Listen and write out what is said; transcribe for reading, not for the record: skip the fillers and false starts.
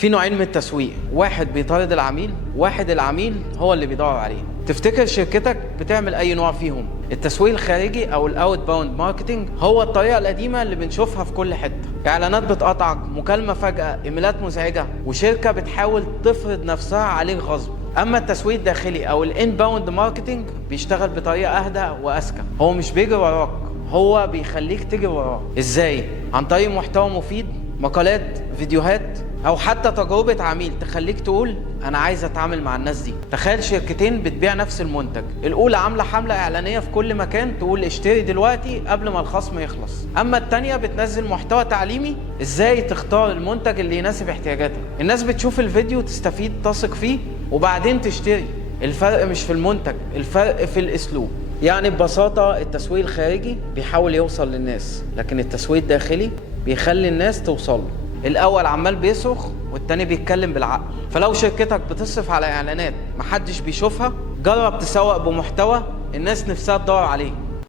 في نوعين من التسويق، واحد بيطارد العميل، واحد العميل هو اللي بيدور عليه. تفتكر شركتك بتعمل اي نوع فيهم؟ التسويق الخارجي او الاوت باوند ماركتنج هو الطريقه القديمه اللي بنشوفها في كل حته، اعلانات بتقطعك، مكالمه فجاه، ايميلات مزعجه، وشركه بتحاول تفرض نفسها عليك غصب. اما التسويق الداخلي او الان باوند ماركتنج بيشتغل بطريقه اهدى واذكى، هو مش بيجري وراك، هو بيخليك تجري وراه. ازاي؟ عن طريق محتوى مفيد، مقالات، فيديوهات، او حتى تجربه عميل تخليك تقول انا عايز اتعامل مع الناس دي. تخيل شركتين بتبيع نفس المنتج، الاولى عامله حمله اعلانيه في كل مكان تقول اشتري دلوقتي قبل ما الخصم يخلص، اما التانيه بتنزل محتوى تعليمي ازاي تختار المنتج اللي يناسب احتياجاتك. الناس بتشوف الفيديو تستفيد تثق فيه وبعدين تشتري. الفرق مش في المنتج، الفرق في الاسلوب. يعني ببساطه التسويق الخارجي بيحاول يوصل للناس، لكن التسويق الداخلي بيخلي الناس توصل له. الاول عمال بيصرخ والتاني بيتكلم بالعقل. فلو شركتك بتصرف على اعلانات محدش بيشوفها، جرب تسوق بمحتوى الناس نفسها تدور عليه.